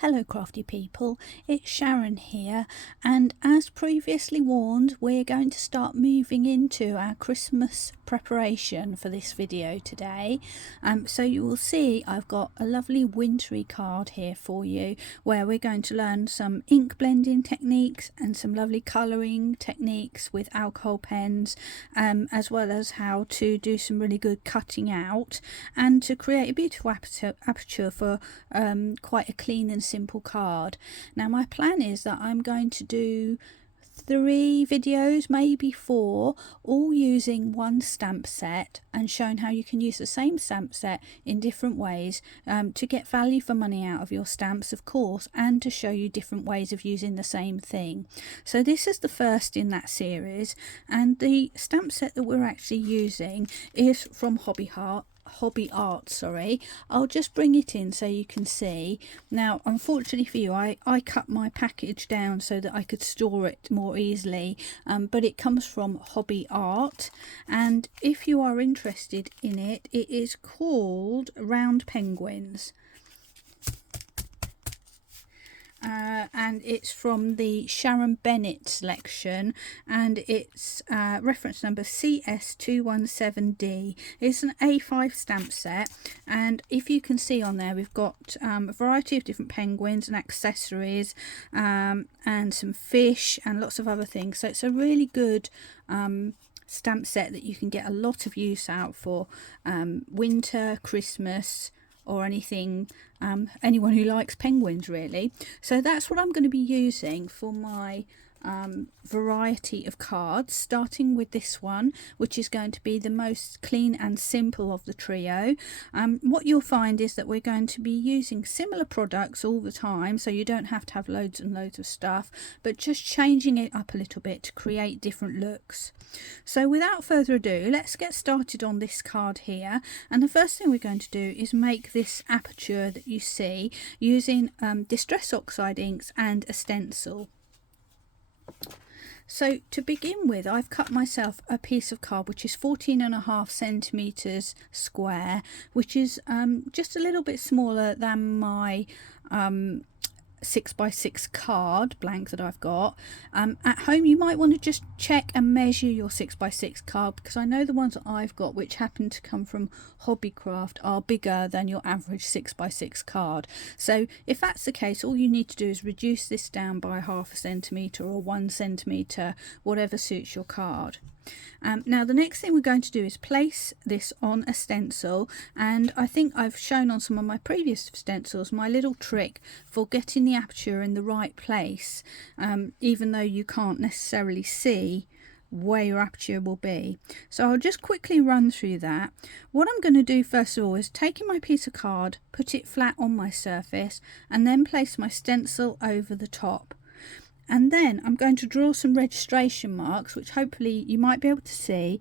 Hello crafty people, it's Sharon here, and as previously warned, we're going to start moving into our Christmas preparation for this video today. So you will see I've got a lovely wintry card here for you where we're going to learn some ink blending techniques and some lovely colouring techniques with alcohol pens, as well as how to do some really good cutting out and to create a beautiful aperture for quite a clean and simple card. Now my plan is that I'm going to do 3 videos, maybe 4, all using one stamp set and showing how you can use the same stamp set in different ways to get value for money out of your stamps, of course, and to show you different ways of using the same thing. So this is the first in that series, and the stamp set that we're actually using is from HobbyArt. I'll just bring it in so you can see. Now unfortunately for you, I cut my package down so that I could store it more easily, but it comes from HobbyArt, and if you are interested in it, it is called Round Penguins. And it's from the Sharon Bennett selection, and it's reference number CS217D. It's an A5 stamp set, and if you can see on there, we've got a variety of different penguins and accessories, and some fish and lots of other things. So it's a really good stamp set that you can get a lot of use out for winter, Christmas, or anything, anyone who likes penguins really. So that's what I'm going to be using for my variety of cards, starting with this one, which is going to be the most clean and simple of the trio. What you'll find is that we're going to be using similar products all the time, so you don't have to have loads and loads of stuff, but just changing it up a little bit to create different looks. So without further ado, let's get started on this card here, and the first thing we're going to do is make this aperture that you see using Distress Oxide inks and a stencil. So to begin with, I've cut myself a piece of card which is 14.5 centimeters square, which is just a little bit smaller than my 6x6 card blank that I've got. At home you might want to just check and measure your 6x6 card, because I know the ones that I've got, which happen to come from Hobbycraft, are bigger than your average 6x6 card. So if that's the case, all you need to do is reduce this down by 0.5 centimeter or 1 centimeter, whatever suits your card. Now the next thing we're going to do is place this on a stencil, and I think I've shown on some of my previous stencils my little trick for getting the aperture in the right place, even though you can't necessarily see where your aperture will be. So I'll just quickly run through that. What I'm going to do first of all is taking my piece of card, put it flat on my surface, and then place my stencil over the top. And then I'm going to draw some registration marks, which hopefully you might be able to see,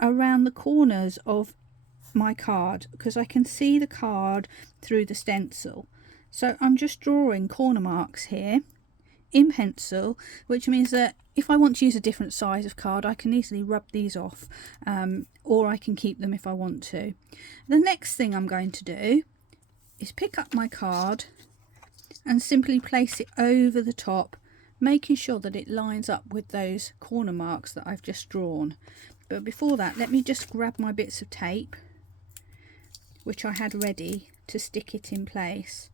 around the corners of my card, because I can see the card through the stencil. So I'm just drawing corner marks here in pencil, which means that if I want to use a different size of card, I can easily rub these off, or I can keep them if I want to. The next thing I'm going to do is pick up my card and simply place it over the top, making sure that it lines up with those corner marks that I've just drawn. But before that, let me just grab my bits of tape, which I had ready to stick it in place.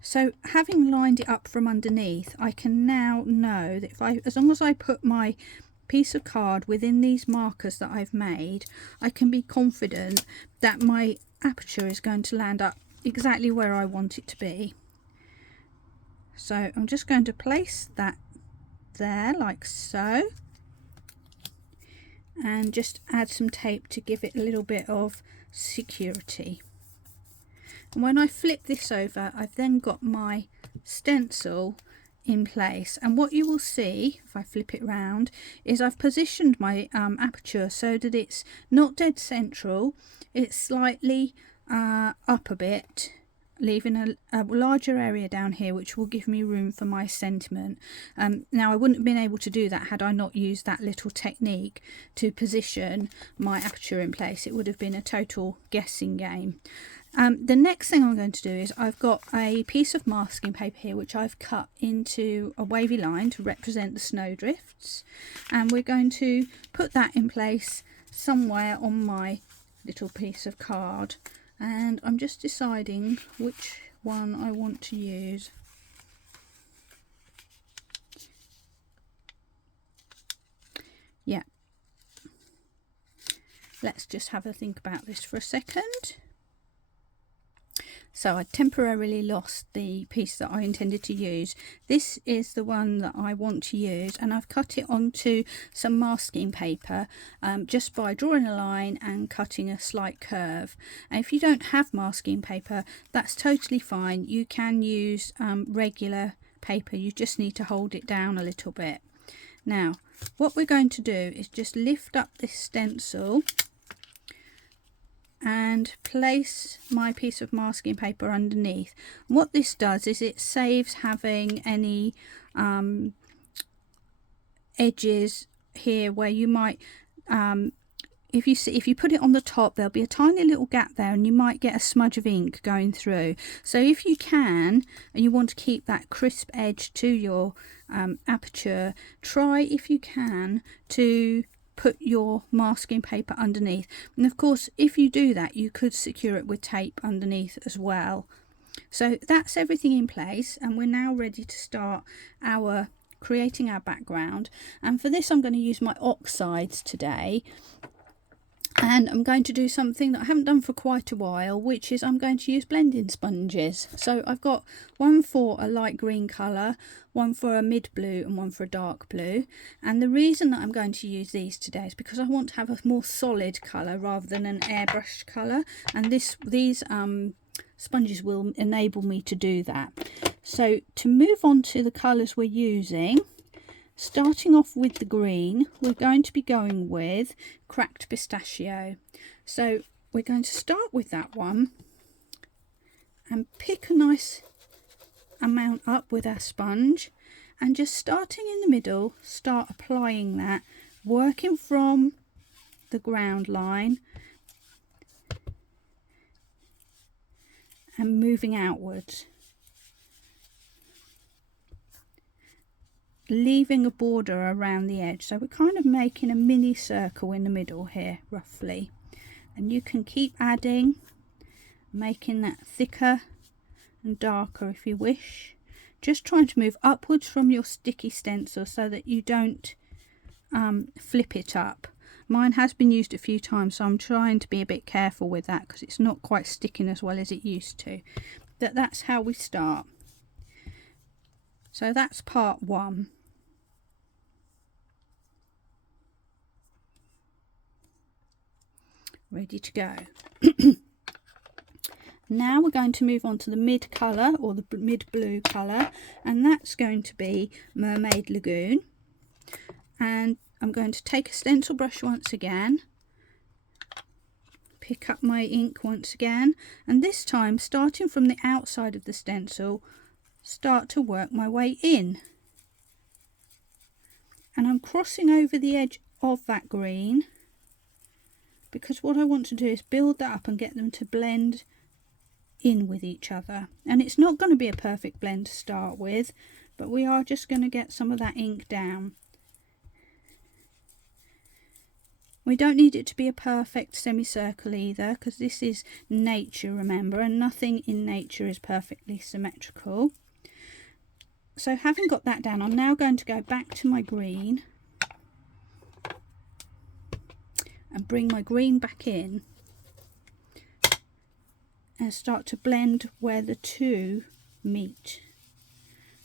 So having lined it up from underneath, I can now know that as long as I put my piece of card within these markers that I've made, I can be confident that my aperture is going to land up exactly where I want it to be. So I'm just going to place that there like so, and just add some tape to give it a little bit of security. And when I flip this over, I've then got my stencil in place, and what you will see if I flip it round is I've positioned my aperture so that it's not dead central, it's slightly up a bit, leaving a larger area down here which will give me room for my sentiment. Now I wouldn't have been able to do that had I not used that little technique to position my aperture in place. It would have been a total guessing game. The next thing I'm going to do is I've got a piece of masking paper here which I've cut into a wavy line to represent the snowdrifts, and we're going to put that in place somewhere on my little piece of card, and I'm just deciding which one I want to use. Yeah, let's just have a think about this for a second. So I temporarily lost the piece that I intended to use. This is the one that I want to use, and I've cut it onto some masking paper just by drawing a line and cutting a slight curve. And if you don't have masking paper, that's totally fine. You can use regular paper, you just need to hold it down a little bit. Now what we're going to do is just lift up this stencil and place my piece of masking paper underneath. And what this does is it saves having any edges here where you might if you put it on the top, there'll be a tiny little gap there and you might get a smudge of ink going through. So if you can and you want to keep that crisp edge to your aperture, try if you can to put your masking paper underneath. And of course, if you do that, you could secure it with tape underneath as well. So that's everything in place, and we're now ready to start creating our background. And for this I'm going to use my oxides today, and I'm going to do something that I haven't done for quite a while, which is I'm going to use blending sponges. So I've got one for a light green colour, one for a mid blue and one for a dark blue. And the reason that I'm going to use these today is because I want to have a more solid colour rather than an airbrushed colour, and these sponges will enable me to do that. So to move on to the colours we're using, starting off with the green, we're going to be going with cracked pistachio. So we're going to start with that one and pick a nice amount up with our sponge, and just starting in the middle, start applying that, working from the ground line and moving outwards, leaving a border around the edge. So we're kind of making a mini circle in the middle here roughly, and you can keep adding, making that thicker and darker if you wish, just trying to move upwards from your sticky stencil so that you don't flip it up. Mine has been used a few times, so I'm trying to be a bit careful with that because it's not quite sticking as well as it used to. But that's how we start. So that's part one. Ready to go. Now we're going to move on to the mid colour, or the mid blue colour, and that's going to be Mermaid Lagoon. And I'm going to take a stencil brush once again, pick up my ink once again, and this time starting from the outside of the stencil, start to work my way in. And I'm crossing over the edge of that green because what I want to do is build that up and get them to blend in with each other. And it's not going to be a perfect blend to start with, but we are just going to get some of that ink down. We don't need it to be a perfect semicircle either, because this is nature, remember, and nothing in nature is perfectly symmetrical. So having got that down, I'm now going to go back to my green and bring my green back in and start to blend where the two meet.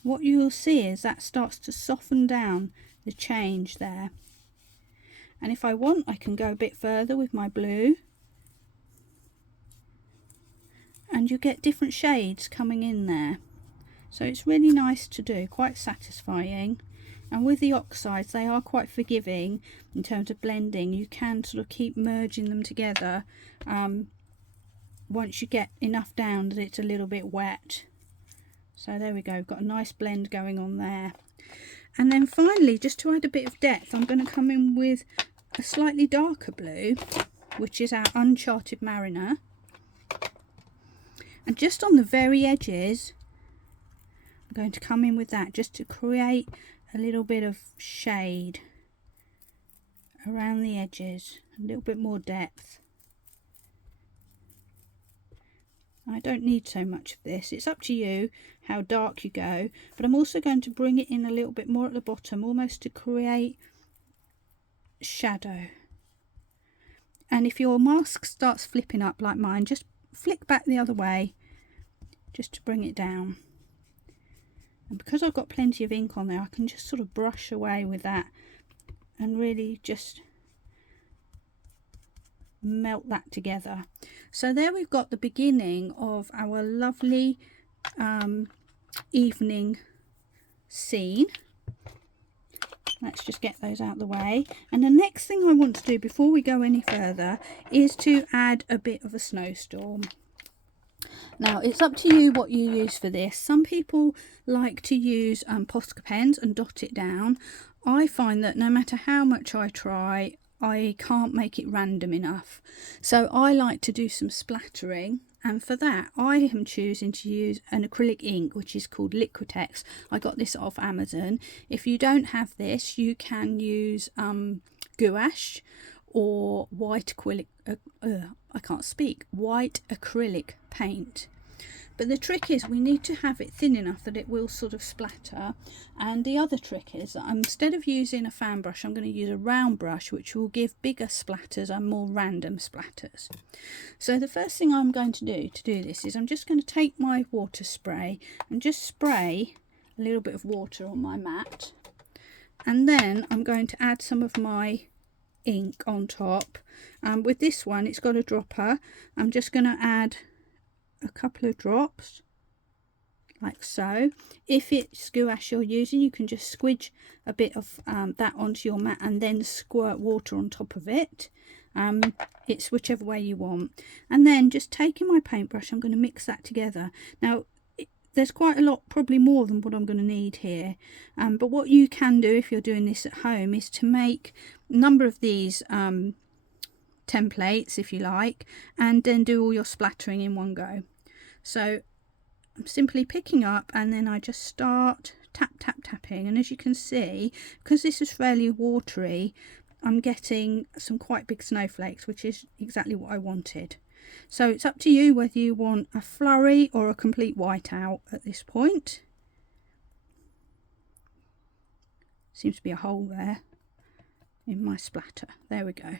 What you will see is that starts to soften down the change there. And if I want, I can go a bit further with my blue, and you get different shades coming in there. So it's really nice to do, quite satisfying. And with the oxides, they are quite forgiving in terms of blending. You can sort of keep merging them together once you get enough down that it's a little bit wet. So there we go, we've got a nice blend going on there. And then finally, just to add a bit of depth, I'm going to come in with a slightly darker blue, which is our Uncharted Mariner. And just on the very edges, I'm going to come in with that just to create a little bit of shade around the edges, a little bit more depth. I don't need so much of this. It's up to you how dark you go, but I'm also going to bring it in a little bit more at the bottom, almost to create shadow. And if your mask starts flipping up like mine, just flick back the other way just to bring it down. And because I've got plenty of ink on there, I can just sort of brush away with that and really just melt that together. So there we've got the beginning of our lovely evening scene. Let's just get those out of the way. And the next thing I want to do before we go any further is to add a bit of a snowstorm. Now it's up to you what you use for this. Some people like to use Posca pens and dot it down. I find that no matter how much I try, I can't make it random enough. So I like to do some splattering, and for that I am choosing to use an acrylic ink which is called Liquitex. I got this off Amazon. If you don't have this, you can use gouache or white acrylic white acrylic paint. But the trick is we need to have it thin enough that it will sort of splatter. And the other trick is that instead of using a fan brush, I'm going to use a round brush which will give bigger splatters and more random splatters. So the first thing I'm going to do this is I'm just going to take my water spray and just spray a little bit of water on my mat. And then I'm going to add some of my ink on top. With this one, it's got a dropper. I'm just going to add a couple of drops like so. If it's gouache you're using, you can just squidge a bit of that onto your mat and then squirt water on top of it. It's whichever way you want. And then just taking my paintbrush, I'm going to mix that together. Now there's quite a lot, probably more than what I'm going to need here, but what you can do if you're doing this at home is to make a number of these templates, if you like, and then do all your splattering in one go. So I'm simply picking up and then I just start tapping, and as you can see, because this is fairly watery, I'm getting some quite big snowflakes, which is exactly what I wanted. So it's up to you whether you want a flurry or a complete whiteout at this point. Seems to be a hole there in my splatter. There we go.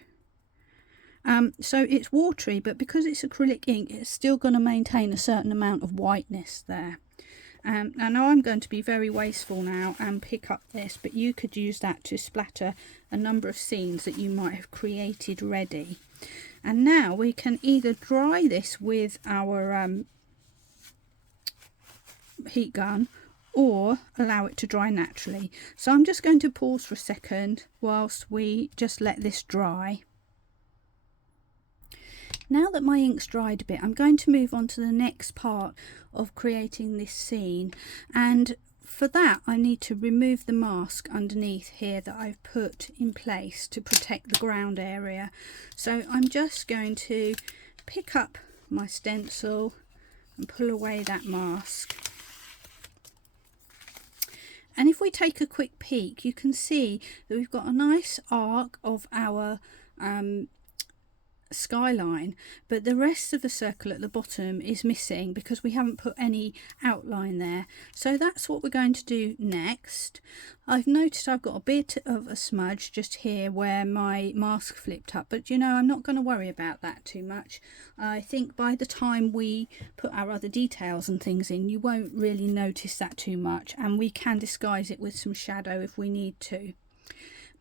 So it's watery, but because it's acrylic ink, it's still going to maintain a certain amount of whiteness there. I know I'm going to be very wasteful now and pick up this, but you could use that to splatter a number of scenes that you might have created ready. And now we can either dry this with our heat gun or allow it to dry naturally. So I'm just going to pause for a second whilst we just let this dry. Now that my ink's dried a bit, I'm going to move on to the next part of creating this scene, and for that I need to remove the mask underneath here that I've put in place to protect the ground area. So I'm just going to pick up my stencil and pull away that mask. And if we take a quick peek, you can see that we've got a nice arc of our skyline, but the rest of the circle at the bottom is missing because we haven't put any outline there. So that's what we're going to do next. I've noticed I've got a bit of a smudge just here where my mask flipped up, but you know, I'm not going to worry about that too much. I think by the time we put our other details and things in, you won't really notice that too much, and we can disguise it with some shadow if we need to.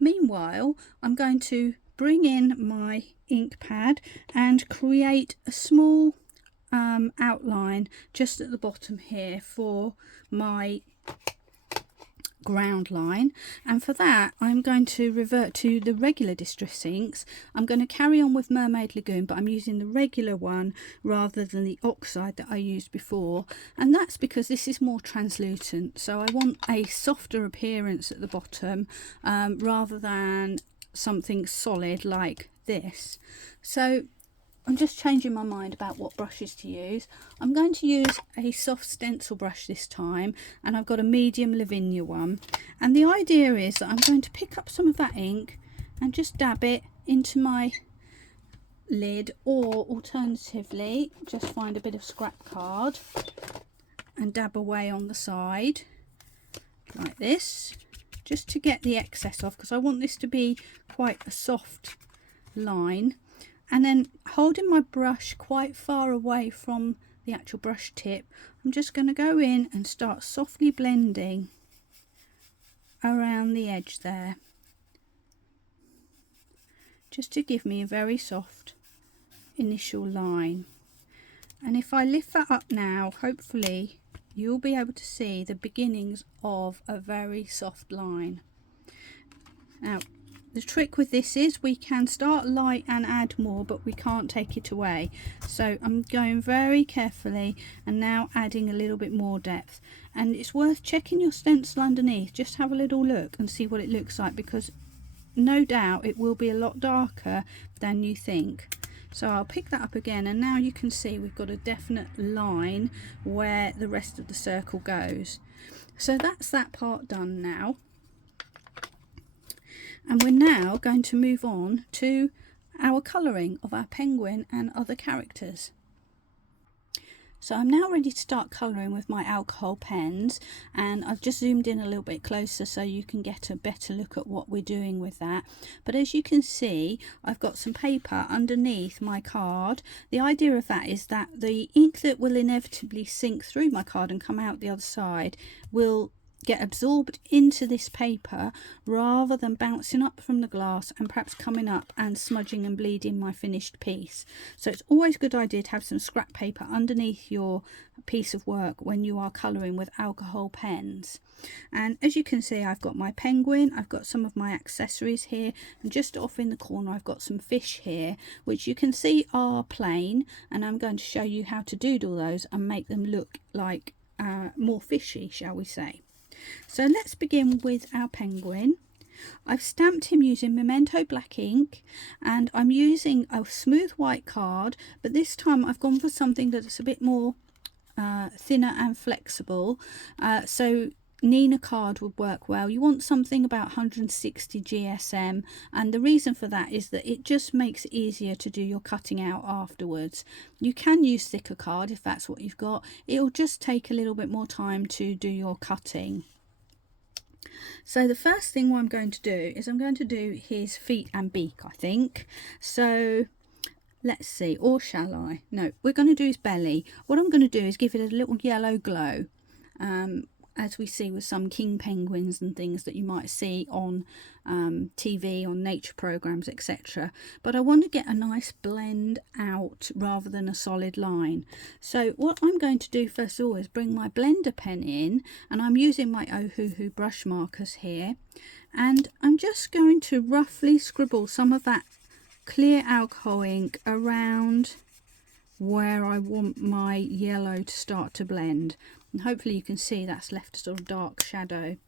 Meanwhile, I'm going to bring in my ink pad and create a small outline just at the bottom here for my ground line, and for that I'm going to revert to the regular distress inks. I'm going to carry on with Mermaid Lagoon, but I'm using the regular one rather than the oxide that I used before, and that's because this is more translucent, so I want a softer appearance at the bottom rather than something solid like this. So I'm just changing my mind about what brushes to use. I'm going to use a soft stencil brush this time, and I've got a medium Lavinia one. And the idea is that I'm going to pick up some of that ink and just dab it into my lid, or alternatively just find a bit of scrap card and dab away on the side like this, just to get the excess off, because I want this to be quite a soft line. And then holding my brush quite far away from the actual brush tip, I'm just going to go in and start softly blending around the edge there, just to give me a very soft initial line. And if I lift that up now, hopefully you'll be able to see the beginnings of a very soft line. Now, the trick with this is we can start light and add more, but we can't take it away. So I'm going very carefully and now adding a little bit more depth. And it's worth checking your stencil underneath. Just have a little look and see what it looks like, because no doubt it will be a lot darker than you think. So I'll pick that up again, and now you can see we've got a definite line where the rest of the circle goes. So that's that part done now. And we're now going to move on to our colouring of our penguin and other characters. So I'm now ready to start colouring with my alcohol pens, and I've just zoomed in a little bit closer so you can get a better look at what we're doing with that. But as you can see, I've got some paper underneath my card. The idea of that is that the ink that will inevitably sink through my card and come out the other side will get absorbed into this paper rather than bouncing up from the glass and perhaps coming up and smudging and bleeding my finished piece. So it's always a good idea to have some scrap paper underneath your piece of work when you are colouring with alcohol pens. And as you can see, I've got my penguin, I've got some of my accessories here, and just off in the corner I've got some fish here, which you can see are plain, and I'm going to show you how to doodle those and make them look like more fishy, shall we say. So let's begin with our penguin. I've stamped him using Memento black ink, and I'm using a smooth white card, but this time I've gone for something that's a bit more thinner and flexible. So Nina card would work well. You want something about 160 GSM, and the reason for that is that it just makes it easier to do your cutting out afterwards. You can use thicker card if that's what you've got. It'll just take a little bit more time to do your cutting. So the first thing what I'm going to do is I'm going to do his feet and beak, I think. So let's see, or shall I? No, we're going to do his belly. What I'm going to do is give it a little yellow glow, as we see with some king penguins and things that you might see on TV, on nature programs, etc. But I want to get a nice blend out rather than a solid line. So what I'm going to do first of all is bring my blender pen in, and I'm using my Ohuhu brush markers here, and I'm just going to roughly scribble some of that clear alcohol ink around where I want my yellow to start to blend, and hopefully you can see that's left a sort of dark shadow.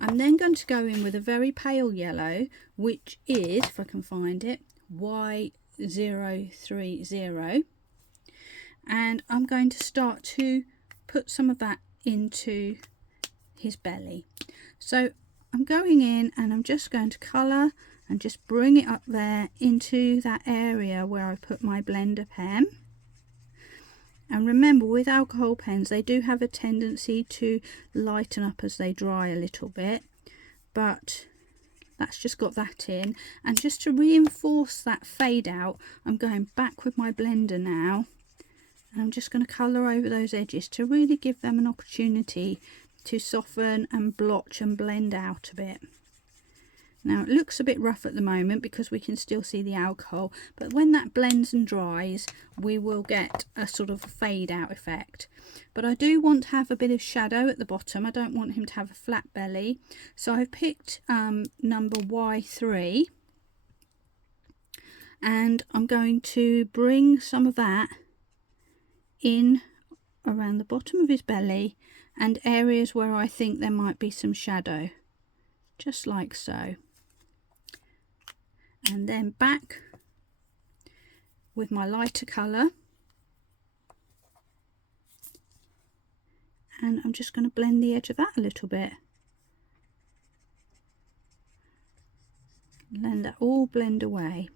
I'm then going to go in with a very pale yellow, which is, if I can find it, Y030, and I'm going to start to put some of that into his belly. So I'm going in and I'm just going to colour and just bring it up there into that area where I put my blender pen. And remember, with alcohol pens, they do have a tendency to lighten up as they dry a little bit, but that's just got that in. And just to reinforce that fade out, I'm going back with my blender now, and I'm just going to colour over those edges to really give them an opportunity to soften and blotch and blend out a bit. Now it looks a bit rough at the moment because we can still see the alcohol, but when that blends and dries we will get a sort of fade out effect. But I do want to have a bit of shadow at the bottom. I don't want him to have a flat belly, so I've picked number Y3, and I'm going to bring some of that in around the bottom of his belly and areas where I think there might be some shadow, just like so. And then back with my lighter colour, and I'm just going to blend the edge of that a little bit. Let that all blend away.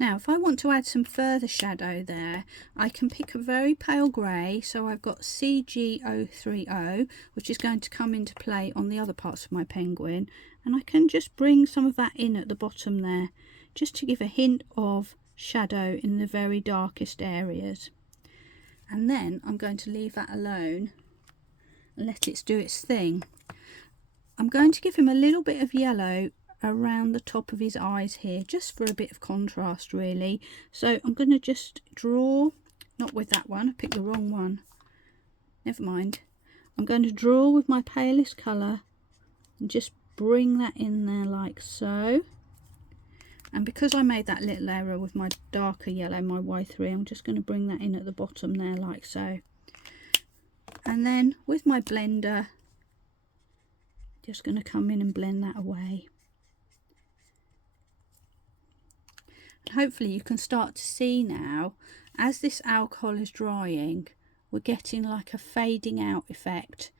Now if I want to add some further shadow there, I can pick a very pale grey, so I've got CG030, which is going to come into play on the other parts of my penguin, and I can just bring some of that in at the bottom there, just to give a hint of shadow in the very darkest areas. And then I'm going to leave that alone and let it do its thing. I'm going to give him a little bit of yellow around the top of his eyes here, just for a bit of contrast really. So I'm going to just draw, not with that one, I picked the wrong one, never mind. I'm going to draw with my palest colour and just bring that in there like so. And because I made that little error with my darker yellow, my Y3, I'm just going to bring that in at the bottom there like so. And then with my blender, just going to come in and blend that away. Hopefully you can start to see now, as this alcohol is drying, we're getting like a fading out effect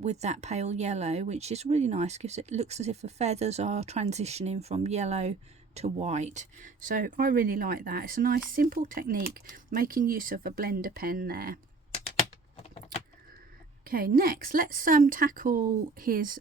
with that pale yellow, which is really nice, because it looks as if the feathers are transitioning from yellow to white. So I really like that. It's a nice simple technique, making use of a blender pen there. Okay, next let's tackle his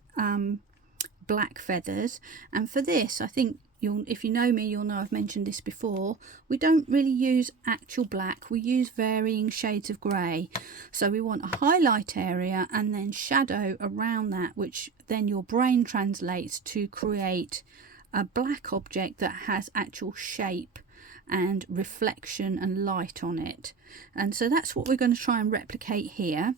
black feathers, and for this I think if you know me, you'll know I've mentioned this before. We don't really use actual black, we use varying shades of grey. So we want a highlight area and then shadow around that, which then your brain translates to create a black object that has actual shape and reflection and light on it. And so that's what we're going to try and replicate here.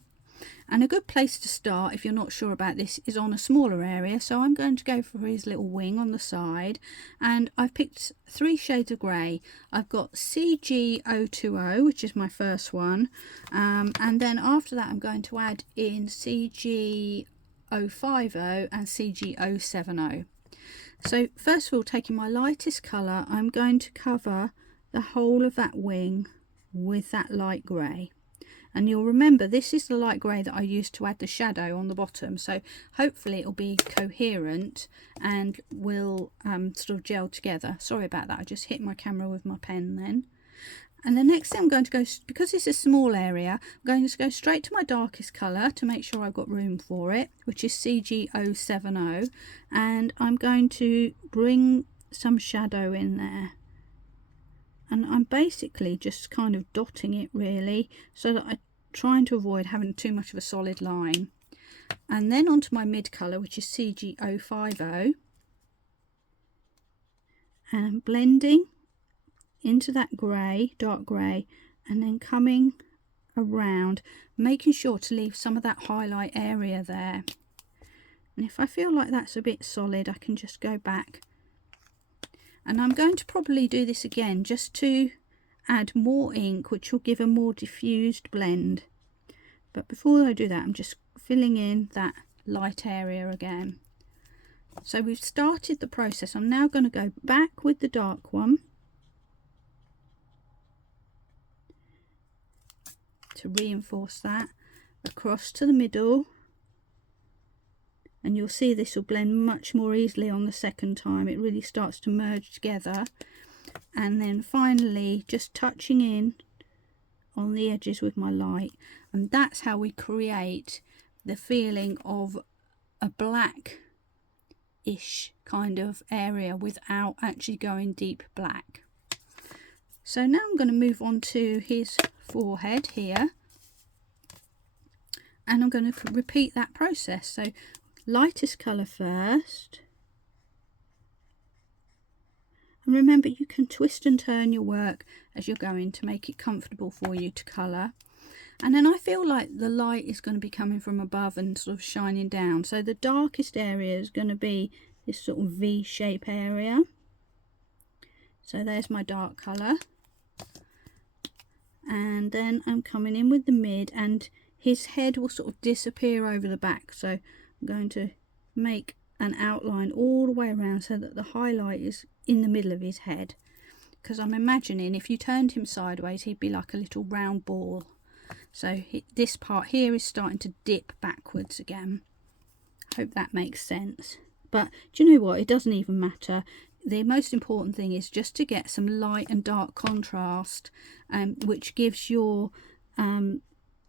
And a good place to start, if you're not sure about this, is on a smaller area. So I'm going to go for his little wing on the side, and I've picked 3 shades of grey. I've got CG020, which is my first one, and then after that I'm going to add in CG050 and CG070. So first of all, taking my lightest colour, I'm going to cover the whole of that wing with that light grey. And you'll remember this is the light grey that I used to add the shadow on the bottom, so hopefully it'll be coherent and will sort of gel together. Sorry about that, I just hit my camera with my pen then. And the next thing I'm going to go, because it's a small area, I'm going to go straight to my darkest colour to make sure I've got room for it, which is CG070, and I'm going to bring some shadow in there. And I'm basically just kind of dotting it really, so that I'm trying to avoid having too much of a solid line. And then onto my mid colour, which is CG050, and I'm blending into that grey, dark grey, and then coming around, making sure to leave some of that highlight area there. And if I feel like that's a bit solid, I can just go back. And I'm going to probably do this again just to add more ink, which will give a more diffused blend. But before I do that, I'm just filling in that light area again. So we've started the process. I'm now going to go back with the dark one to reinforce that, across to the middle. And you'll see this will blend much more easily on the second time. It really starts to merge together. And then finally just touching in on the edges with my light. And that's how we create the feeling of a black-ish kind of area without actually going deep black. So now I'm going to move on to his forehead here. And I'm going to repeat that process. So lightest colour first, and remember you can twist and turn your work as you're going to make it comfortable for you to colour. And then I feel like the light is going to be coming from above and sort of shining down, so the darkest area is going to be this sort of V shape area. So there's my dark colour, and then I'm coming in with the mid, and his head will sort of disappear over the back, so I'm going to make an outline all the way around so that the highlight is in the middle of his head. because I'm imagining if you turned him sideways he'd be like a little round ball. So this part here is starting to dip backwards again. Hope that makes sense. But do you know what, it doesn't even matter. The most important thing is just to get some light and dark contrast, which gives your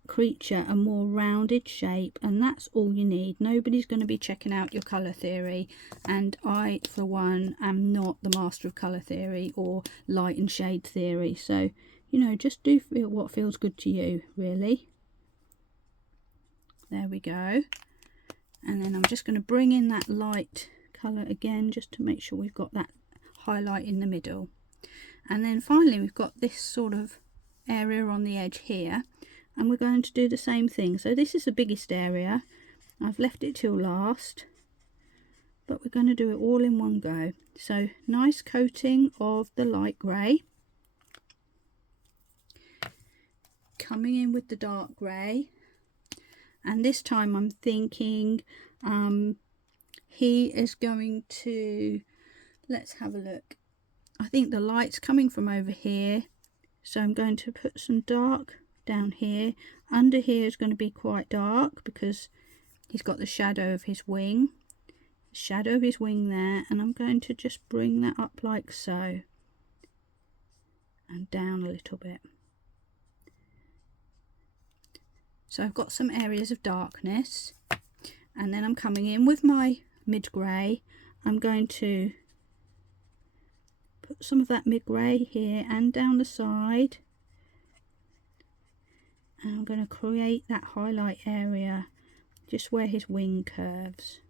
creature a more rounded shape, and that's all you need. Nobody's going to be checking out your colour theory, and I for one am not the master of colour theory or light and shade theory, so you know, just do what feels good to you, really. There we go. And then I'm just going to bring in that light colour again, just to make sure we've got that highlight in the middle. And then finally we've got this sort of area on the edge here, and we're going to do the same thing. So this is the biggest area. I've left it till last, but we're going to do it all in one go. So nice coating of the light grey, coming in with the dark grey, and this time I'm thinking he is going to, let's have a look, I think the light's coming from over here, so I'm going to put some dark down here. Under here is going to be quite dark because he's got the shadow of his wing, there, and I'm going to just bring that up like so and down a little bit. So I've got some areas of darkness, and then I'm coming in with my mid-grey. I'm going to put some of that mid-grey here and down the side, and I'm going to create that highlight area just where his wing curves.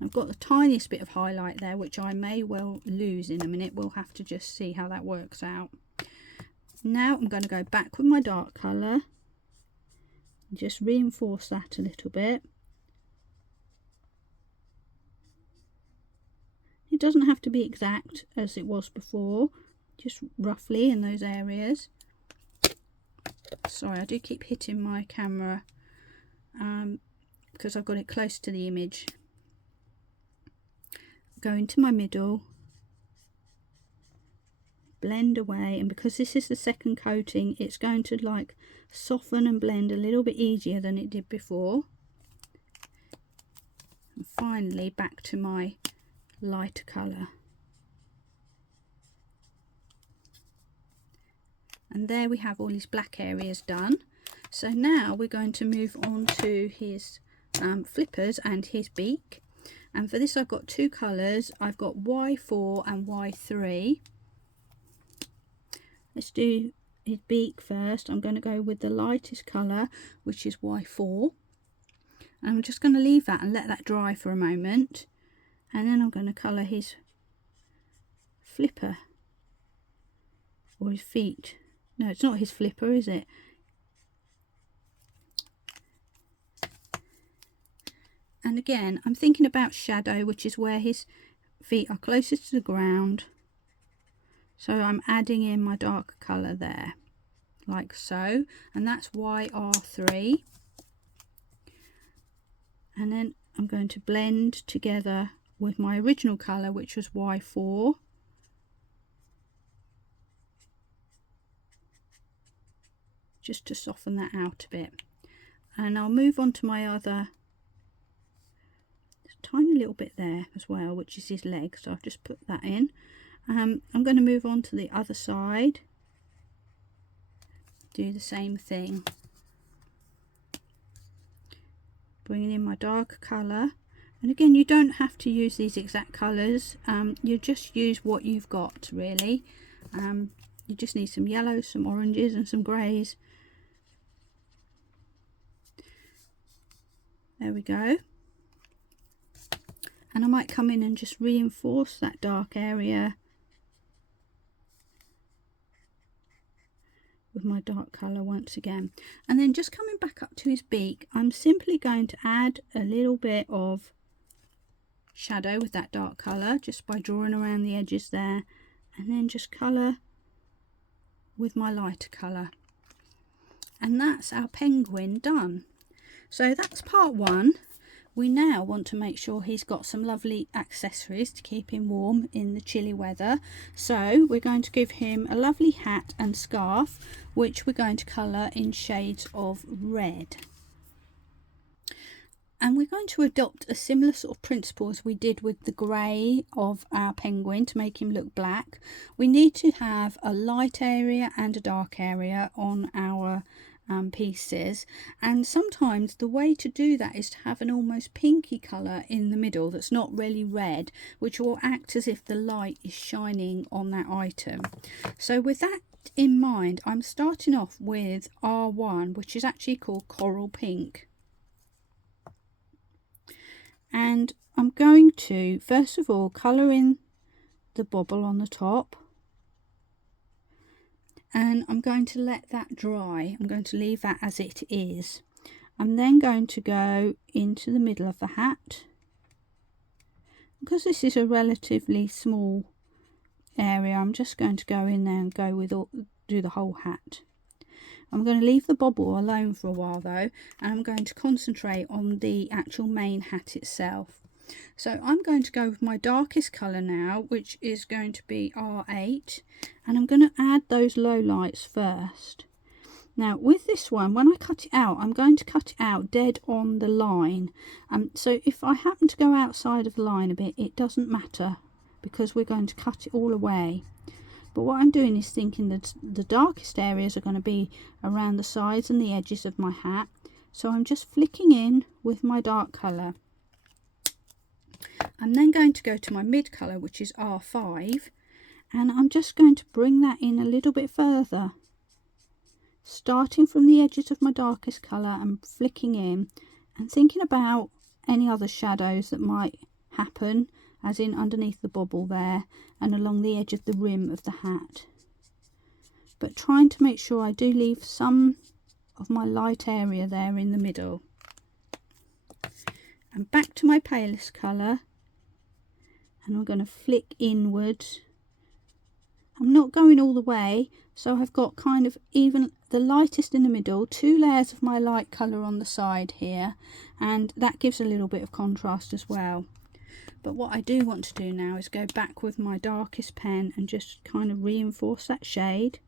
I've got the tiniest bit of highlight there, which I may well lose in a minute. We'll have to just see how that works out. Now I'm going to go back with my dark colour, just reinforce that a little bit. It doesn't have to be exact as it was before, just roughly in those areas. Sorry, I do keep hitting my camera because I've got it close to the image. Go into my middle, blend away, and because this is the second coating, it's going to like soften and blend a little bit easier than it did before. And finally back to my lighter colour, and there we have all these black areas done. So now we're going to move on to his flippers and his beak, and for this I've got two colours. I've got Y4 and Y3. Let's do his beak first. I'm going to go with the lightest colour, which is Y4. And I'm just going to leave that and let that dry for a moment. And then I'm going to colour his flipper, or his feet. No, it's not his flipper, is it? And again, I'm thinking about shadow, which is where his feet are closest to the ground. So I'm adding in my dark colour there, like so, and that's YR3. And then I'm going to blend together with my original colour, which was Y4. Just to soften that out a bit. And I'll move on to my other, tiny little bit there as well, which is his leg, so I've just put that in. I'm going to move on to the other side, do the same thing, bringing in my darker colour. And again, you don't have to use these exact colours, you just use what you've got really. You just need some yellows, some oranges and some greys. There we go. And I might come in and just reinforce that dark area with my dark colour once again. And then just coming back up to his beak, I'm simply going to add a little bit of shadow with that dark colour, just by drawing around the edges there, and then just colour with my lighter colour. And that's our penguin done. So that's part one. We now want to make sure he's got some lovely accessories to keep him warm in the chilly weather. So we're going to give him a lovely hat and scarf, which we're going to colour in shades of red. And we're going to adopt a similar sort of principle as we did with the grey of our penguin to make him look black. We need to have a light area and a dark area on our pieces, and sometimes the way to do that is to have an almost pinky colour in the middle that's not really red, which will act as if the light is shining on that item. So with that in mind, I'm starting off with R1, which is actually called Coral Pink. And I'm going to first of all colour in the bobble on the top, and I'm going to let that dry. I'm going to leave that as it is. I'm then going to go into the middle of the hat. Because this is a relatively small area, I'm just going to go in there and do the whole hat. I'm going to leave the bobble alone for a while though, and I'm going to concentrate on the actual main hat itself. So I'm going to go with my darkest colour now, which is going to be R8, and I'm going to add those low lights first. Now with this one, when I cut it out, I'm going to cut it out dead on the line. So if I happen to go outside of the line a bit, it doesn't matter because we're going to cut it all away. But what I'm doing is thinking that the darkest areas are going to be around the sides and the edges of my hat. So I'm just flicking in with my dark colour. I'm then going to go to my mid colour, which is R5, and I'm just going to bring that in a little bit further, starting from the edges of my darkest colour and flicking in and thinking about any other shadows that might happen, as in underneath the bobble there and along the edge of the rim of the hat, but trying to make sure I do leave some of my light area there in the middle. And back to my palest colour, and I'm going to flick inwards. I'm not going all the way, so I've got kind of even the lightest in the middle, 2 layers of my light colour on the side here, and that gives a little bit of contrast as well. But what I do want to do now is go back with my darkest pen and just kind of reinforce that shade.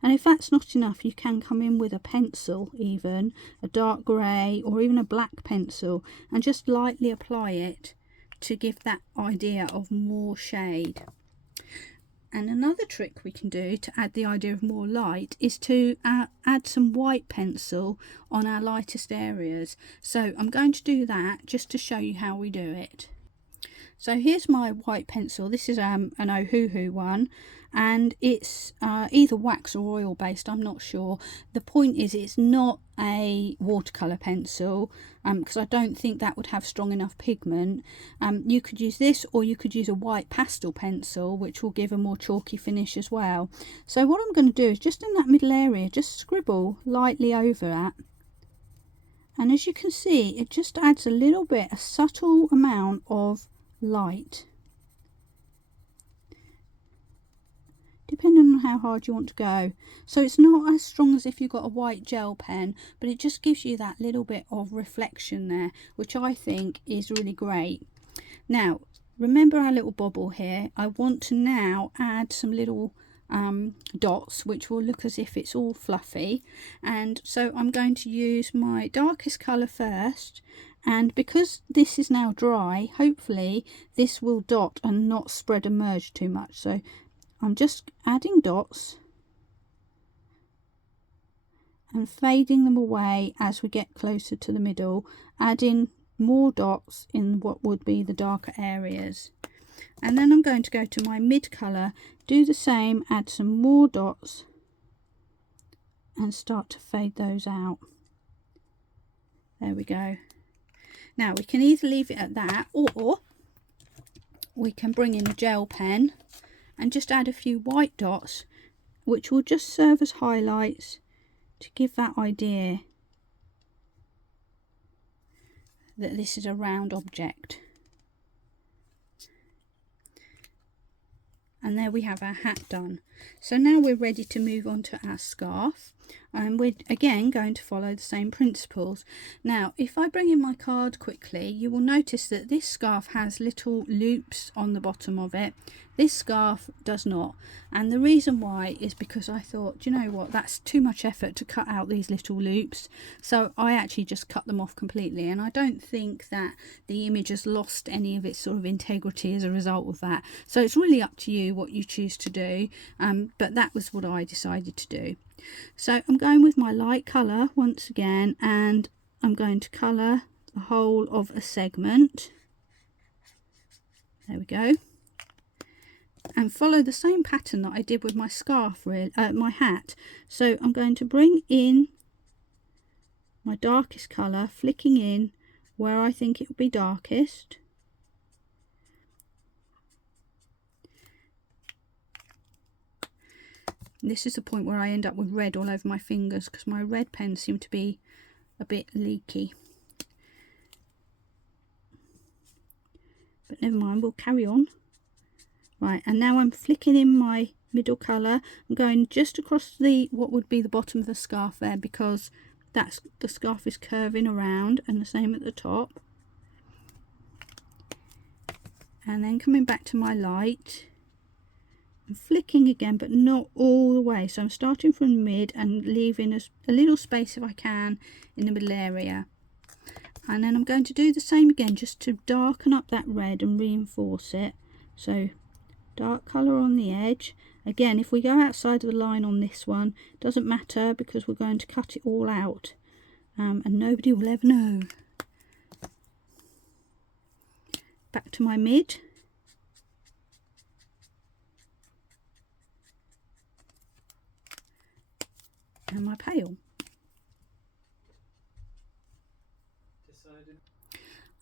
And if that's not enough, you can come in with a pencil, even a dark grey or even a black pencil, and just lightly apply it to give that idea of more shade. And another trick we can do to add the idea of more light is to add some white pencil on our lightest areas. So I'm going to do that just to show you how we do it. So here's my white pencil. This is an Ohuhu one, and it's either wax or oil based, I'm not sure. The point is it's not a watercolour pencil, because I don't think that would have strong enough pigment. You could use this, or you could use a white pastel pencil, which will give a more chalky finish as well. So what I'm going to do is just in that middle area, just scribble lightly over that. And as you can see, it just adds a little bit, a subtle amount of light, depending on how hard you want to go. So it's not as strong as if you've got a white gel pen, but it just gives you that little bit of reflection there, which I think is really great. Now remember our little bobble here. I want to now add some little dots, which will look as if it's all fluffy, and so I'm going to use my darkest colour first, and because this is now dry, hopefully this will dot and not spread and merge too much. So I'm just adding dots and fading them away as we get closer to the middle, adding more dots in what would be the darker areas. And then I'm going to go to my mid colour, do the same, add some more dots and start to fade those out. There we go. Now we can either leave it at that, or we can bring in a gel pen and just add a few white dots, which will just serve as highlights to give that idea that this is a round object. And there we have our hat done. So now we're ready to move on to our scarf, and we're again going to follow the same principles. Now if I bring in my card quickly, you will notice that this scarf has little loops on the bottom of it. This scarf does not, and the reason why is because I thought, do you know what, that's too much effort to cut out these little loops, so I actually just cut them off completely, and I don't think that the image has lost any of its sort of integrity as a result of that. So it's really up to you what you choose to do, but that was what I decided to do. So I'm going with my light colour once again, and I'm going to colour the whole of a segment. There we go. And follow the same pattern that I did with my scarf, my hat. So I'm going to bring in my darkest colour, flicking in where I think it will be darkest. This is the point where I end up with red all over my fingers because my red pens seem to be a bit leaky. But never mind, we'll carry on. Right, and now I'm flicking in my middle colour. I'm going just across the what would be the bottom of the scarf there, because that's the scarf is curving around, and the same at the top. And then coming back to my light and flicking again, but not all the way. So I'm starting from mid and leaving a little space if I can in the middle area. And then I'm going to do the same again just to darken up that red and reinforce it. So dark colour on the edge. Again, if we go outside of the line on this one, it doesn't matter because we're going to cut it all out, and nobody will ever know. Back to my mid. And my pale.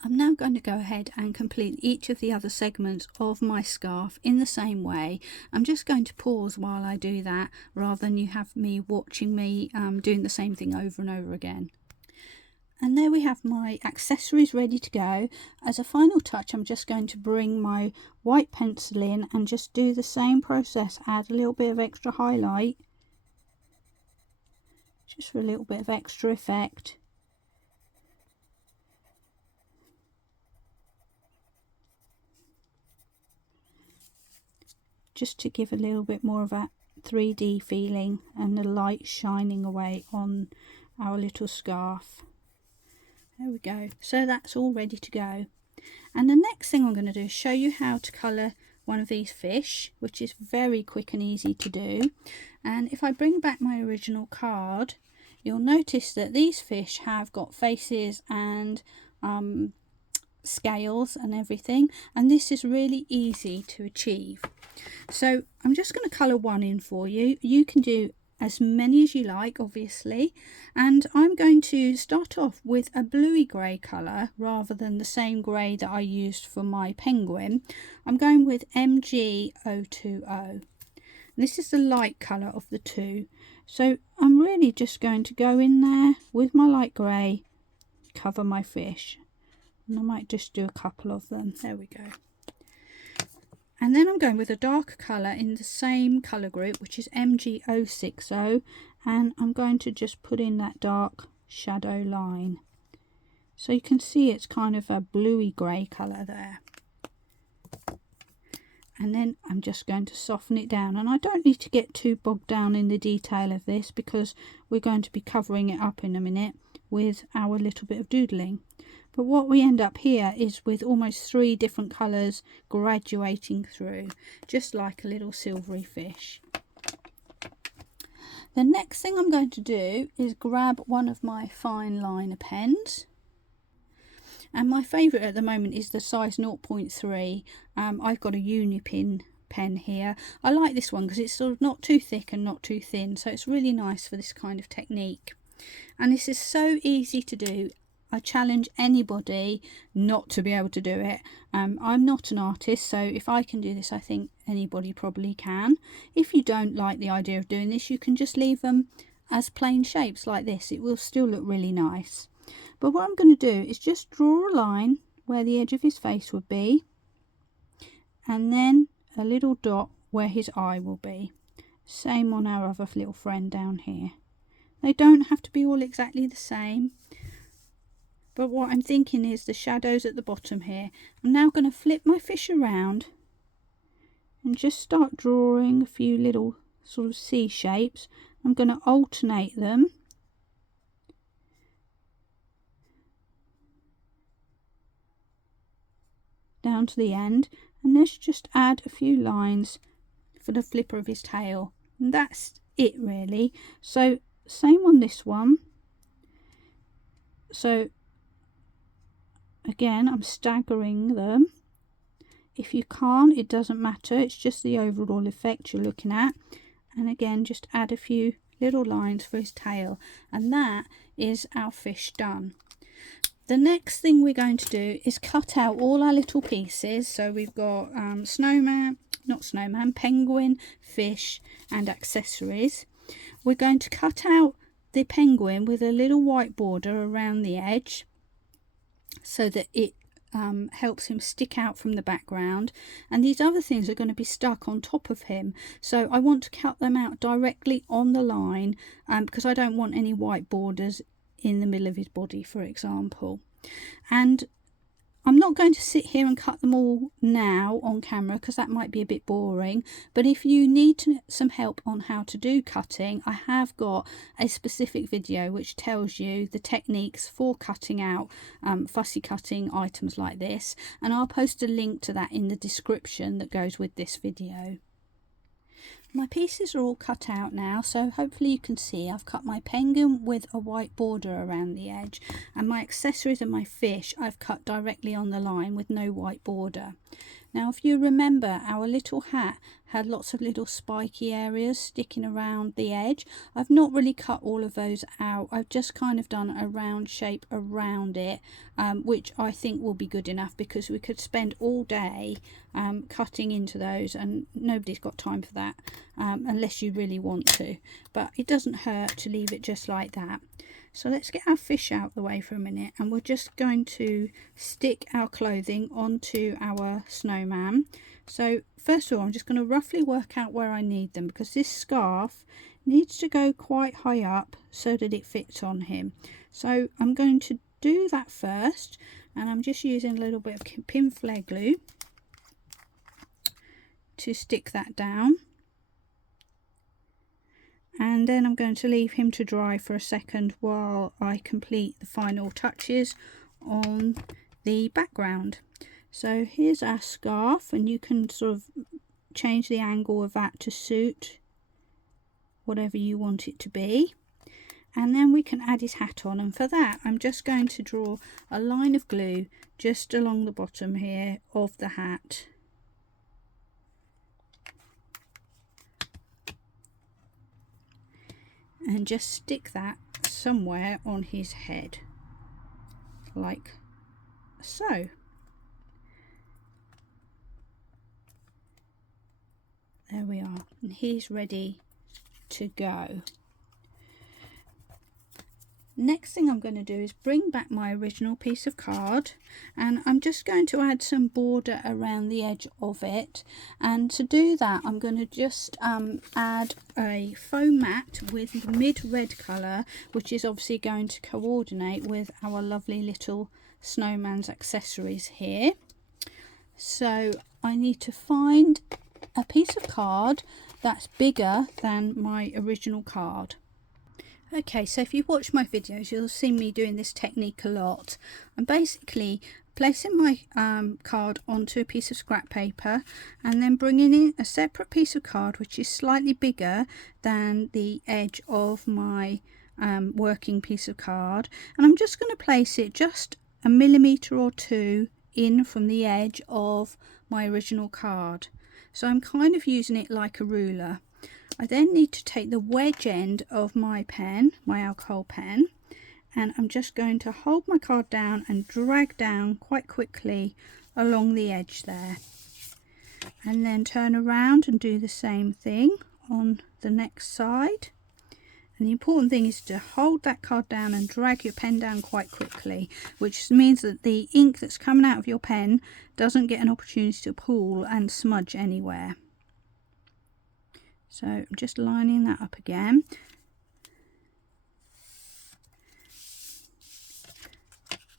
I'm now going to go ahead and complete each of the other segments of my scarf in the same way. I'm just going to pause while I do that, rather than you have me watching me doing the same thing over and over again. And there we have my accessories ready to go. As a final touch, I'm just going to bring my white pencil in and just do the same process. Add a little bit of extra highlight, just for a little bit of extra effect. Just to give a little bit more of that 3D feeling and the light shining away on our little scarf. There we go. So that's all ready to go. And the next thing I'm going to do is show you how to colour one of these fish, which is very quick and easy to do. And if I bring back my original card, you'll notice that these fish have got faces and scales and everything, and this is really easy to achieve. So I'm just going to colour one in for you. You can do as many as you like, obviously, and I'm going to start off with a bluey grey colour rather than the same grey that I used for my penguin. I'm going with MG020. This is the light colour of the two, so I'm really just going to go in there with my light grey, cover my fish, and I might just do a couple of them. There we go. And then I'm going with a darker colour in the same colour group, which is MG060, and I'm going to just put in that dark shadow line. So you can see it's kind of a bluey grey colour there. And then I'm just going to soften it down, and I don't need to get too bogged down in the detail of this because we're going to be covering it up in a minute with our little bit of doodling. But what we end up here is with almost 3 different colours graduating through, just like a little silvery fish. The next thing I'm going to do is grab one of my fine liner pens. And my favourite at the moment is the size 0.3. I've got a Unipin pen here. I like this one because it's sort of not too thick and not too thin, so it's really nice for this kind of technique. And this is so easy to do. I challenge anybody not to be able to do it. I'm not an artist, so if I can do this, I think anybody probably can. If you don't like the idea of doing this, you can just leave them as plain shapes like this. It will still look really nice. But what I'm going to do is just draw a line where the edge of his face would be, and then a little dot where his eye will be. Same on our other little friend down here. They don't have to be all exactly the same. But what I'm thinking is the shadows at the bottom here. I'm now going to flip my fish around and just start drawing a few little sort of C shapes. I'm going to alternate them. Down to the end, and let's just add a few lines for the flipper of his tail, and that's it really. So same on this one. So again, I'm staggering them. If you can't, it doesn't matter, it's just the overall effect you're looking at. And again, just add a few little lines for his tail, and that is our fish done. The next thing we're going to do is cut out all our little pieces. So we've got penguin, fish and accessories. We're going to cut out the penguin with a little white border around the edge so that it helps him stick out from the background, and these other things are going to be stuck on top of him, so I want to cut them out directly on the line because I don't want any white borders in the middle of his body, for example. And I'm not going to sit here and cut them all now on camera because that might be a bit boring, but if you need some help on how to do cutting, I have got a specific video which tells you the techniques for cutting out fussy cutting items like this, and I'll post a link to that in the description that goes with this video. My pieces are all cut out now, so hopefully you can see I've cut my penguin with a white border around the edge, and my accessories and my fish I've cut directly on the line with no white border. Now if you remember, our little hat had lots of little spiky areas sticking around the edge. I've not really cut all of those out, I've just kind of done a round shape around it, which I think will be good enough because we could spend all day cutting into those, and nobody's got time for that unless you really want to, but it doesn't hurt to leave it just like that. So let's get our fish out the way for a minute, and we're just going to stick our clothing onto our snowman. So first of all, I'm just going to roughly work out where I need them, because this scarf needs to go quite high up so that it fits on him. So I'm going to do that first, and I'm just using a little bit of pin flare glue to stick that down. And then I'm going to leave him to dry for a second while I complete the final touches on the background. So here's our scarf, and you can sort of change the angle of that to suit whatever you want it to be. And then we can add his hat on, and for that I'm just going to draw a line of glue just along the bottom here of the hat. And just stick that somewhere on his head, like so. There we are, and he's ready to go. Next thing I'm going to do is bring back my original piece of card, and I'm just going to add some border around the edge of it. And to do that, I'm going to just add a foam mat with mid-red colour, which is obviously going to coordinate with our lovely little snowman's accessories here. So I need to find a piece of card that's bigger than my original card. Okay, so if you watch my videos, you'll see me doing this technique a lot. I'm basically placing my card onto a piece of scrap paper and then bringing in a separate piece of card which is slightly bigger than the edge of my working piece of card, and I'm just going to place it just a millimetre or two in from the edge of my original card. So I'm kind of using it like a ruler. I then need to take the wedge end of my pen, my alcohol pen, and I'm just going to hold my card down and drag down quite quickly along the edge there. And then turn around and do the same thing on the next side. And the important thing is to hold that card down and drag your pen down quite quickly, which means that the ink that's coming out of your pen doesn't get an opportunity to pool and smudge anywhere. So I'm just lining that up again.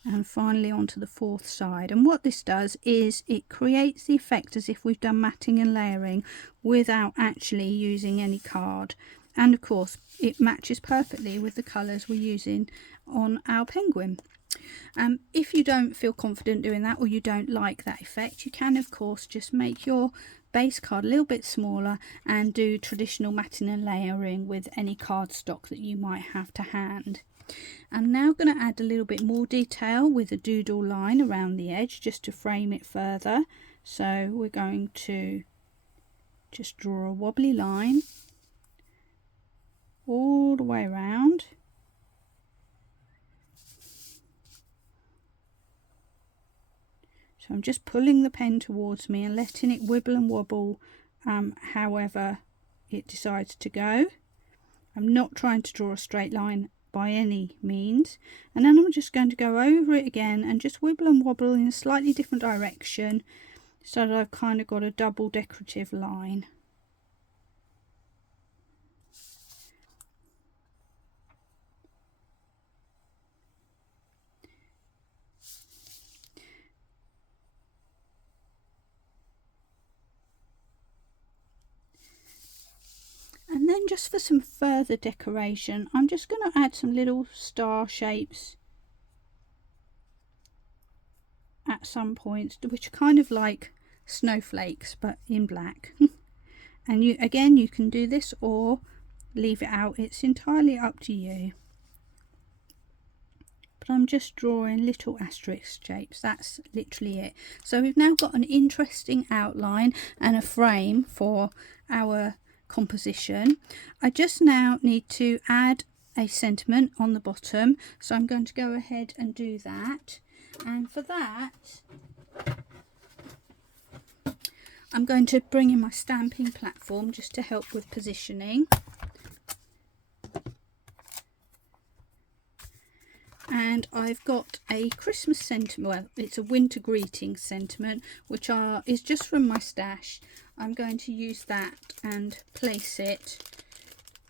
And finally onto the fourth side. And what this does is it creates the effect as if we've done matting and layering without actually using any card. And of course it matches perfectly with the colours we're using on our penguin. If you don't feel confident doing that, or you don't like that effect, you can of course just make your base card a little bit smaller and do traditional matting and layering with any cardstock that you might have to hand. I'm now going to add a little bit more detail with a doodle line around the edge just to frame it further. So we're going to just draw a wobbly line all the way around. So I'm just pulling the pen towards me and letting it wibble and wobble however it decides to go. I'm not trying to draw a straight line by any means, and then I'm just going to go over it again and just wibble and wobble in a slightly different direction so that I've kind of got a double decorative line. And then just for some further decoration, I'm just going to add some little star shapes at some points, which are kind of like snowflakes but in black. And you can do this or leave it out, it's entirely up to you. But I'm just drawing little asterisk shapes, that's literally it. So we've now got an interesting outline and a frame for our composition. I just now need to add a sentiment on the bottom, so I'm going to go ahead and do that. And for that I'm going to bring in my stamping platform just to help with positioning. And I've got a Christmas sentiment, well, it's a winter greeting sentiment, which is just from my stash. I'm going to use that and place it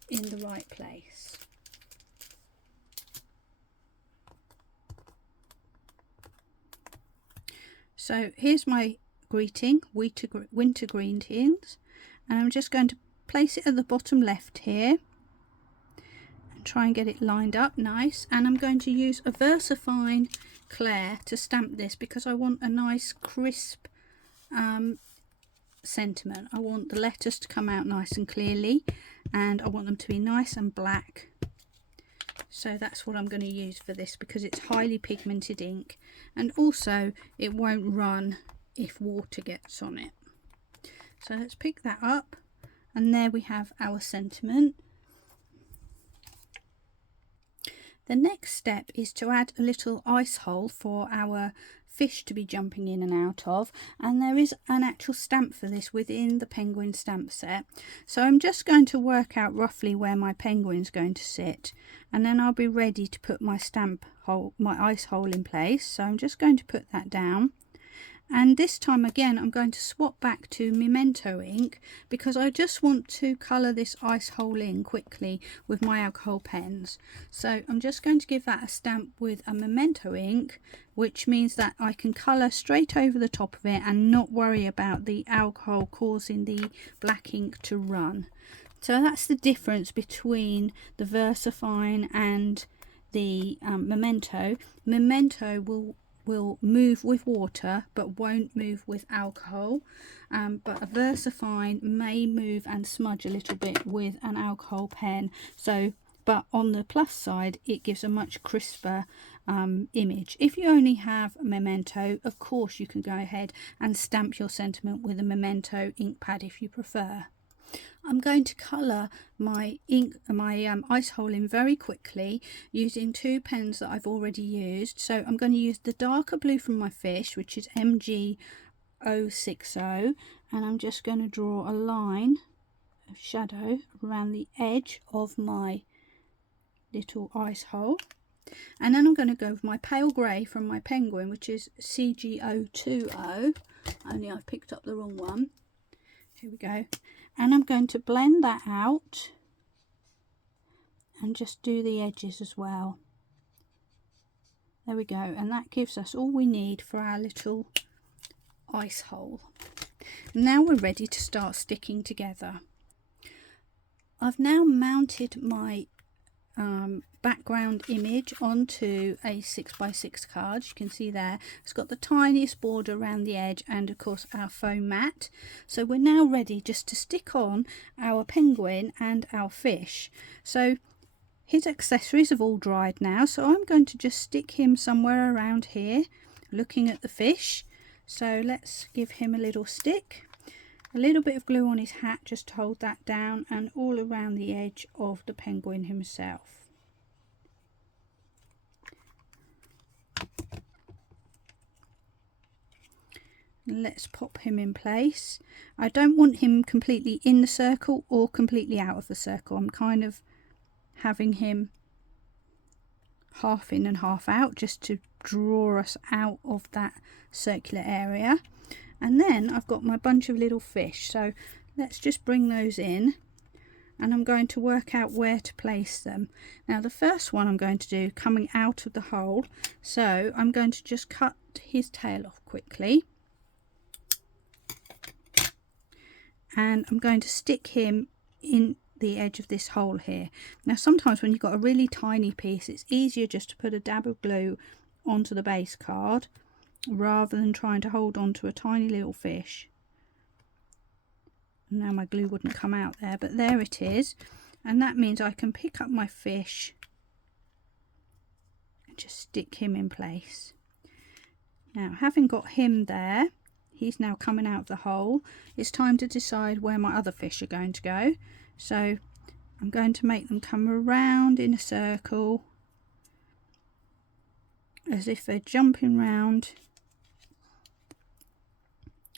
in the right place. So here's my greeting, winter greetings, and I'm just going to place it at the bottom left here. Try and get it lined up nice, and I'm going to use a VersaFine Claire to stamp this because I want a nice crisp sentiment. I want the letters to come out nice and clearly, and I want them to be nice and black. So that's what I'm going to use for this because it's highly pigmented ink, and also it won't run if water gets on it. So let's pick that up, and there we have our sentiment. The next step is to add a little ice hole for our fish to be jumping in and out of, and there is an actual stamp for this within the penguin stamp set. So I'm just going to work out roughly where my penguin's going to sit, and then I'll be ready to put my stamp hole, my ice hole in place. So I'm just going to put that down. And this time again I'm going to swap back to Memento ink because I just want to colour this ice hole in quickly with my alcohol pens. So I'm just going to give that a stamp with a Memento ink, which means that I can colour straight over the top of it and not worry about the alcohol causing the black ink to run. So that's the difference between the VersaFine and the Memento. Memento will move with water but won't move with alcohol, but a VersaFine may move and smudge a little bit with an alcohol pen. So, but on the plus side, it gives a much crisper image. If you only have a Memento, of course you can go ahead and stamp your sentiment with a Memento ink pad if you prefer. I'm going to colour my ice hole in very quickly using two pens that I've already used. So I'm going to use the darker blue from my fish, which is MG 060, and I'm just going to draw a line of shadow around the edge of my little ice hole. And then I'm going to go with my pale grey from my penguin, which is CG 020, only I've picked up the wrong one. Here we go. And I'm going to blend that out and just do the edges as well. There we go, and that gives us all we need for our little ice hole. Now we're ready to start sticking together. I've now mounted my background image onto a 6x6 card. You can see there it's got the tiniest border around the edge and of course our foam mat. So we're now ready just to stick on our penguin and our fish. So his accessories have all dried now, so I'm going to just stick him somewhere around here looking at the fish. So let's give him a little stick, a little bit of glue on his hat just to hold that down, and all around the edge of the penguin himself. Let's pop him in place. I don't want him completely in the circle or completely out of the circle. I'm kind of having him half in and half out just to draw us out of that circular area. And then I've got my bunch of little fish, so let's just bring those in, and I'm going to work out where to place them. Now the first one I'm going to do coming out of the hole, so I'm going to just cut his tail off quickly, and I'm going to stick him in the edge of this hole here. Now sometimes when you've got a really tiny piece, it's easier just to put a dab of glue onto the base card rather than trying to hold on to a tiny little fish. Now my glue wouldn't come out there, but there it is, and that means I can pick up my fish and just stick him in place. Now having got him there, he's now coming out of the hole. It's time to decide where my other fish are going to go. So I'm going to make them come around in a circle as if they're jumping round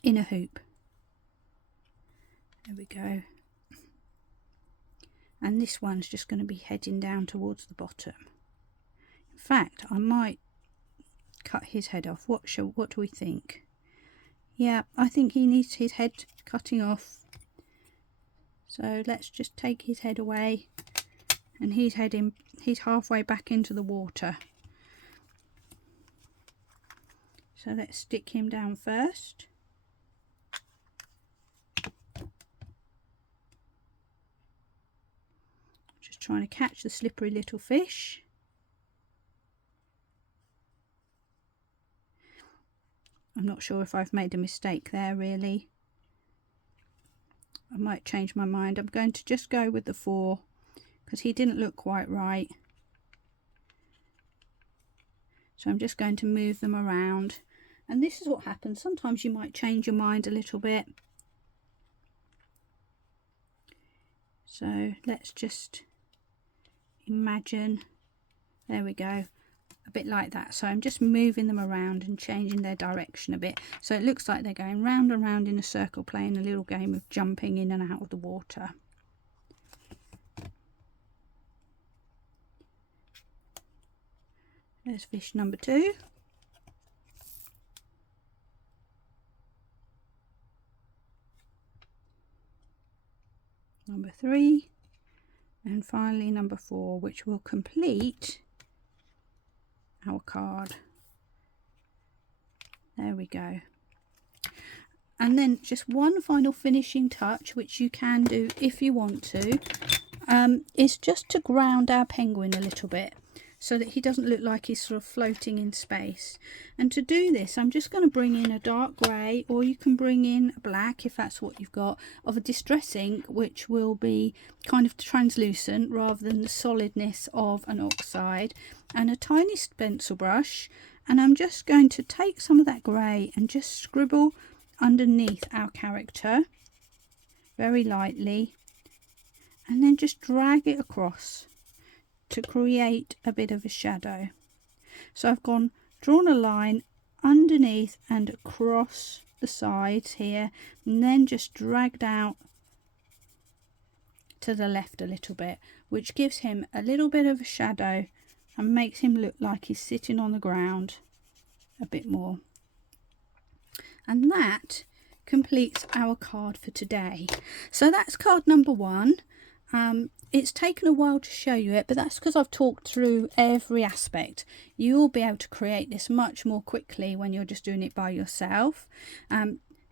in a hoop. There we go. And this one's just going to be heading down towards the bottom. In fact, I might cut his head off. What do we think? Yeah, I think he needs his head cutting off. So let's just take his head away, and he's halfway back into the water. So let's stick him down first. Just trying to catch the slippery little fish. I'm not sure if I've made a mistake there really. I might change my mind. I'm going to just go with the 4 because he didn't look quite right. So I'm just going to move them around. And this is what happens. Sometimes you might change your mind a little bit. So let's just imagine. There we go. A bit like that. So I'm just moving them around and changing their direction a bit, so it looks like they're going round and round in a circle, playing a little game of jumping in and out of the water. There's fish number 2. Number 3, and finally number 4, which will complete our card. There we go. And then just one final finishing touch, which you can do if you want to, is just to ground our penguin a little bit so that he doesn't look like he's sort of floating in space. And to do this, I'm just going to bring in a dark grey, or you can bring in a black if that's what you've got, of a distress ink, which will be kind of translucent rather than the solidness of an oxide, and a tiny stencil brush. And I'm just going to take some of that grey and just scribble underneath our character very lightly, and then just drag it across to create a bit of a shadow. So I've drawn a line underneath and across the sides here, and then just dragged out to the left a little bit, which gives him a little bit of a shadow and makes him look like he's sitting on the ground a bit more. And that completes our card for today. So that's card number 1. It's taken a while to show you it, but that's because I've talked through every aspect. You'll be able to create this much more quickly when you're just doing it by yourself.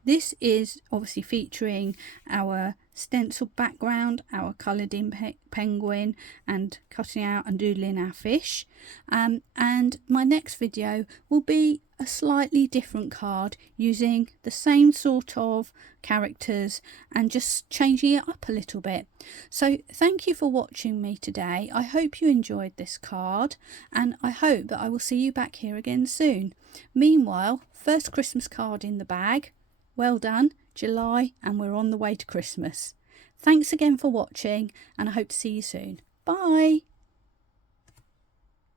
This is obviously featuring our stencil background, our coloured in penguin, and cutting out and doodling our fish. And my next video will be a slightly different card using the same sort of characters and just changing it up a little bit. So thank you for watching me today. I hope you enjoyed this card, and I hope that I will see you back here again soon. Meanwhile, first Christmas card in the bag. Well done, July, and we're on the way to Christmas. Thanks again for watching, and I hope to see you soon. Bye!